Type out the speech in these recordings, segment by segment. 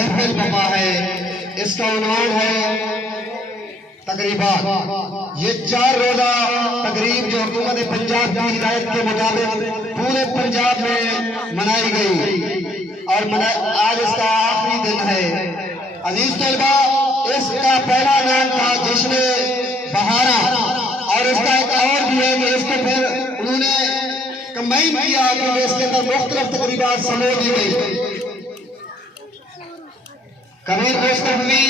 महफिल बपा है। इसका उन्वान है तकरीबा। ये 4 रोजा तकरीब जो हुकूमत पंजाब की हिदायत के मुताबिक पूरे पंजाब में मनाई गई और आज इसका आखिरी दिन है। अजीज तलबा, इसका पहला नाम था जश्न बहारा और इसका एक और भी है कि इसको फिर उन्होंने कंबाइन किया क्योंकि इसके अंदर मुख्तलिफ तकरीबात समो दी गई। कबीर मुस्तफी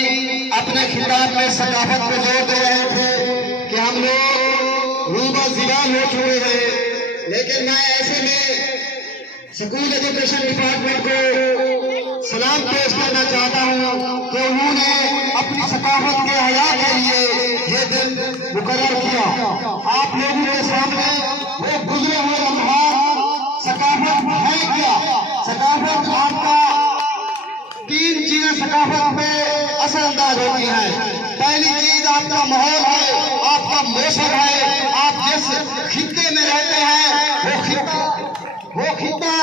अपने खिताब में सकाफत पर जोर दे रहे थे कि हम लोग रूबा ज़िबान हो चुके हैं, लेकिन मैं ऐसे में स्कूल एजुकेशन डिपार्टमेंट को सलाम पेश करना चाहता हूँ कि उन्होंने अपनी सकाफत के हया के लिए ये दिन मुकर्रर किया। आप लोगों के सामने वो गुजरे हुए लम्हात सकाफत है क्या? सकाफत आपका 3 चीजें सकाफत पे असरअंदाज होती हैं। पहली चीज आपका माहौल है, आपका मौसम है, आप जिस खित्ते में रहते हैं वो खित्ता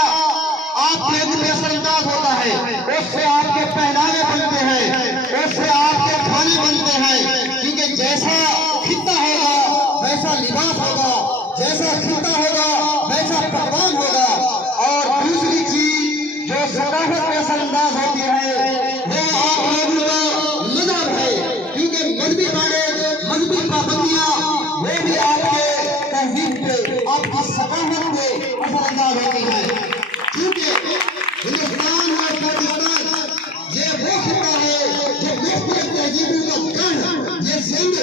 आप लोगों पे असरअंदाज होता है। उससे आपके पहनावे बनते हैं, उससे आपके खाने बनते हैं, क्योंकि जैसा खित्ता होगा वैसा लिबास होगा, जैसा खित्ता होगा वैसा पकवान होगा। और दूसरी चीज जो सकाफत पे असरअंदाज होती है वो आप लोगों का लदाब है, क्योंकि मजहबी पाबंदियां वो भी आपके तहजीब पे, आपकी सकाफत पे असरअंदाज होती है। क्योंकि हिंदुस्तान और पाकिस्तान ये वो खिता है जो मुख्तलिफ तहजीबों का गढ़ है। ये सिंध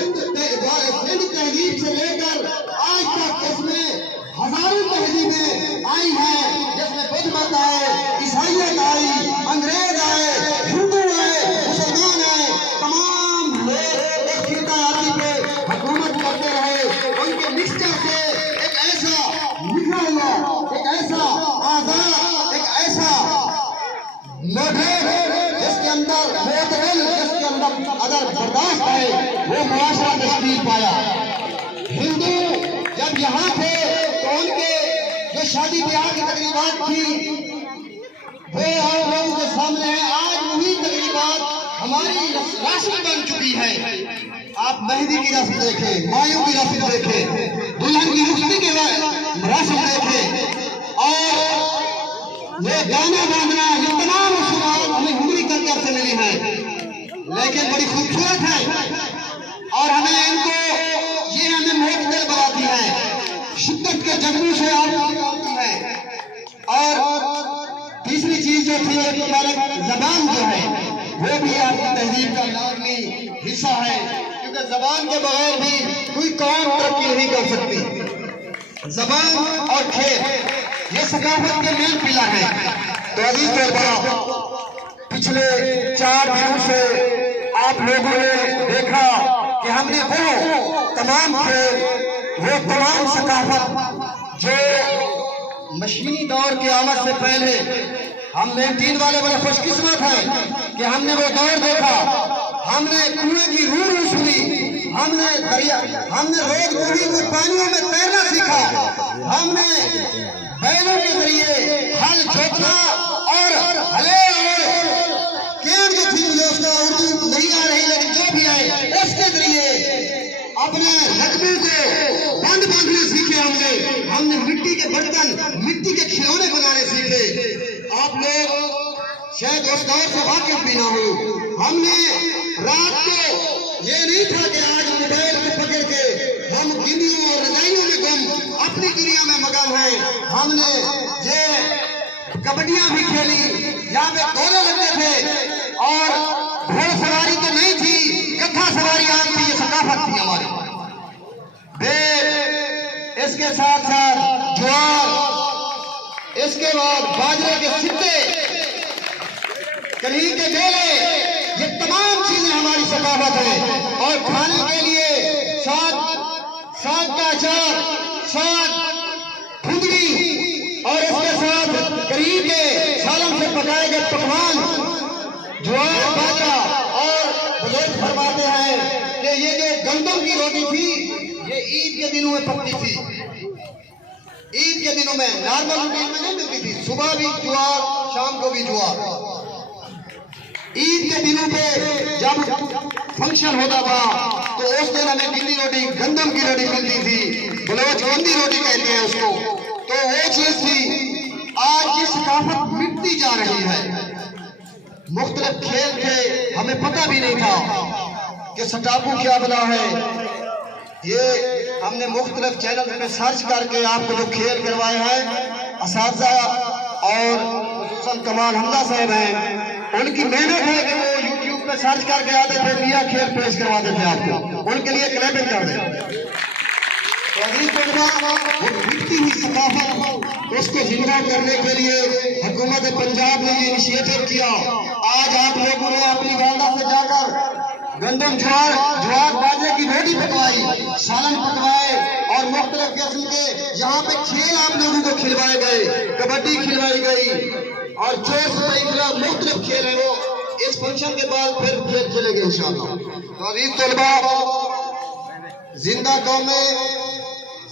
तहजीब से लेकर आज तक इसमें हजारों तहजीबें आई हैं, जिसमें बुद्ध मत आए, ईसाइयत आई, अंग्रेज आए, हिंदू आए, मुसलमान आए, तमाम लोग एक खिता आदि पे हुकूमत करते रहे। उनके मिक्सचर से एक ऐसा लिखा हुआ, एक ऐसा आजाद, एक ऐसा मॉडल जिसके अंदर मोतदल, जिसके अंदर अगर बर्दाश्त है, वो मुआशरा तश्कील पाया। हिंदू जब यहाँ थे तो उनके जो शादी ब्याह की तकरीबात थी वो हम लोगों के सामने है। आज वही तकरीबात हमारी रस्म बन चुकी है। आप मेहंदी की रस्म देखें, मायों की रस्म देखें, दुल्हन की रुखसती की रस्म देखें, और ये गाना बांधना, ये तमाम रस्मात हमें हिंदू कल्चर से मिली है, लेकिन बड़ी खूबसूरत है और हमें इनको ये हमें मोहब्बत बनाती है, शिद्दत के जज्बों से आती है। और तीसरी चीज जो थी जबान जो है वो भी आपकी तहजीब का लाजमी हिस्सा है, क्योंकि जबान के बगैर भी कोई कौम तरक्की नहीं कर सकती। जबान और खेल ये सकाफत के मेन पिलर है। तो अजीज तलबा, पिछले 4 दिनों से आप लोगों ने देखा कि हमने वो तमाम खेल, वो तमाम सकाफत जो मशीनी दौर की आमद से पहले हम 19 वाले बड़े खुशकिस्मत हैं कि हमने वो दौर देखा। हमने कुएं की रूह सुनी, हमने रोज नदी के पानियों में तैरना सीखा, हमने बैलों के जरिए हल जोतना और हले और केड़ जो थी उसका उर्दू नहीं आ रही, लेकिन जो भी आए उसके जरिए अपने रकबे को बांधने सीखे। हमने मिट्टी के बर्तन, मिट्टी के खिलौने बनाने सीखे। आप लोग शायद उस दौर से वाकिफ भी ना हो। हमने रात को ये नहीं था कि आज मोबाइल को पकड़ के हम गिनियों और रजाइयों में गुम अपनी दुनिया में मगन हैं। हमने ये कबड्डियां भी खेली, यहाँ पे घोड़े लगते थे और घोड़सवारी तो नहीं थी, गधा सवारी आज थी, ये सकाफत थी हमारी। इसके साथ साथ ज्वार, इसके बाद बाजरे के सिक्के, कली के बेले, ये तमाम चीजें हमारी सकाफत है। और खाने के लिए साग का अचार, साग, फुदरी और इसके साथ करी के सालन से पकाए गए पकवान, ज्वार, बाजरा। और बुजुर्ग फरमाते हैं कि ये जो गंदम की रोटी थी ये ईद के दिनों में पकती थी। ईद के दिनों में नॉर्मल रूटीन में नहीं मिलती थी, सुबह भी ज्वार, शाम को भी ज्वार। ईद के दिनों पे जब फंक्शन होता था तो उस दिन हमें गिल्ली रोटी, गंदम की रोटी मिलती थी, बलोच गंदी रोटी कहते हैं उसको। तो वो चीज थी। आज ये सकाफत मिटती जा रही है। मुख्तलिफ खेल थे, हमें पता भी नहीं था कि सटापू क्या बना है। ये हमने मुख्तलिफ चैनल में सर्च करके आपको जो खेल करवाए हैं, असातिज़ा और खुसूसन कमाल हमजा साहब हैं, उनकी मेहनत है कि वो यूट्यूब पे सर्च करके आते थे, नया खेल पेश करवाते थे आपको। उनके लिए क्लैपिंग कर दें। वो मिटती हुई सकाफत उसको जिंदा करने के लिए हुकूमत पंजाब ने ये इनिशिएटिव किया। आज आप लोगों ने अपनी वालदा से जाकर गंदम, ज्वार बाजरे की रोटी पकवाई, सालन पकवाए और मुख्तलिफ किस्म के यहाँ पे खेल आप लोगों को खिलवाए गए। कबड्डी खिलवाई गई और चोर सिपाही खिलाफ मुख्तलिफ खेल है। वो इस फंक्शन के बाद फिर खेल खेलेंगे इंशाअल्लाह। तो अजीज तलबा, जिंदा कौमें,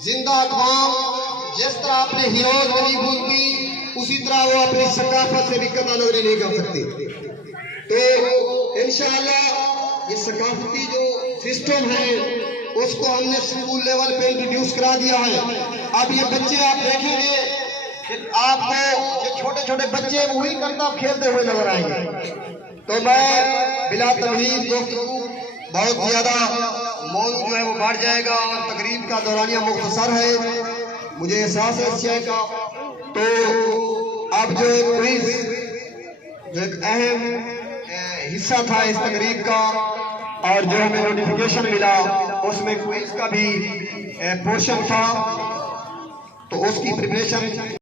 जिंदा अक़वाम, जिस तरह आपने हीरोज नहीं भूलती, उसी तरह वो अपनी सकाफत से भी कतल नहीं कर सकती। तो इंशाअल्लाह ये सकाफती जो सिस्टम है उसको हमने स्कूल लेवल पे इंट्रोड्यूस करा दिया है। अब ये बच्चे आप देखेंगे कि आपको ये छोटे छोटे बच्चे वही करता खेलते हुए नजर आएंगे। तो मैं बिला तमहीद दोस्तों, बहुत ज्यादा मौजूद जो है वो बढ़ जाएगा और तकरीब का दौरानिया मुख्तसर है, मुझे एहसास है इस चीज का। तो अब जो एक अहम हिस्सा था इस तकरीब का और जो हमें नोटिफिकेशन मिला उसमें क्विज का भी पोर्शन था, तो उसकी प्रिपरेशन